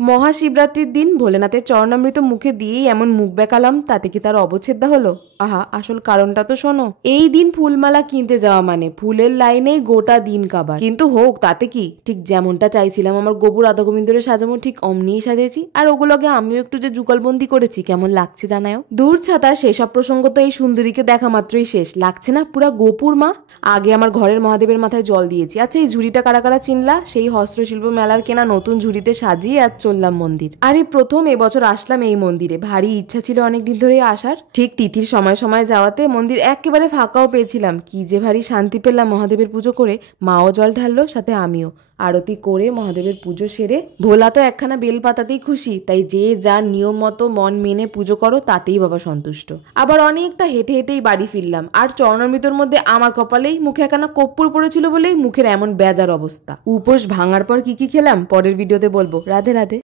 মহাশিবরাত্রির দিন ভোলেনাথের চরণামৃত মুখে দিয়েই এমন মুখ বেঁকালাম, তাতে কি তার অবচ্ছেদ্যা হলো? আহা, আসল কারণটা তো শোনো। এই দিন ফুলমালা কিনতে যাওয়া মানে ফুলের লাইনেই গোটা দিন কাবার। কিন্তু হোক, তাতে কি, ঠিক যেমনটা চাইছিলাম আমার গবু রাধা গোবিন্দরে সাজাবো ঠিক অমনিই সাজেছি। আর ওগুলোকে আমিও একটু যে যুগলবন্দি করেছি, কেমন লাগছে জানায়ও। দূর ছাতা, সেসব প্রসঙ্গ তো এই সুন্দরীকে দেখা মাত্রই শেষ লাগছে না পুরা গোপুর মা। আগে আমার ঘরের মহাদেবের মাথায় জল দিয়েছি। আচ্ছা, এই ঝুড়িটা কারা কারা চিনলা? সেই হস্তশিল্প মেলার কেনা নতুন ঝুড়িতে সাজিয়ে আজ চললাম মন্দির। আরে প্রথম এবছর আসলাম এই মন্দিরে, ভারী ইচ্ছা ছিল অনেকদিন ধরে আসার। ঠিক তিথির সময় সময় যাওয়াতে মন্দির একেবারে ফাঁকাও পেয়েছিলাম। কি যে ভারী শান্তি পেলাম মহাদেবের পুজো করে। মাও জল ঢাললো, সাথে আমিও। আরতি করে মহাদেবের পুজো সেরে, ভোলা তো একখানা বেলপাতাতেই খুশি, তাই যে যার নিয়ম মতো মন মেনে পুজো করো, তাতেই বাবা সন্তুষ্ট। আবার অনেকটা হেঁটে হেঁটেই বাড়ি ফিরলাম। আর চরণামৃতর মধ্যে আমার কপালেই মুখে একখানা কর্পূর পড়েছিল বলেই মুখের এমন বেজার অবস্থা। উপোস ভাঙার পর কি কি খেলাম পরের ভিডিওতে বলবো। রাধে রাধে।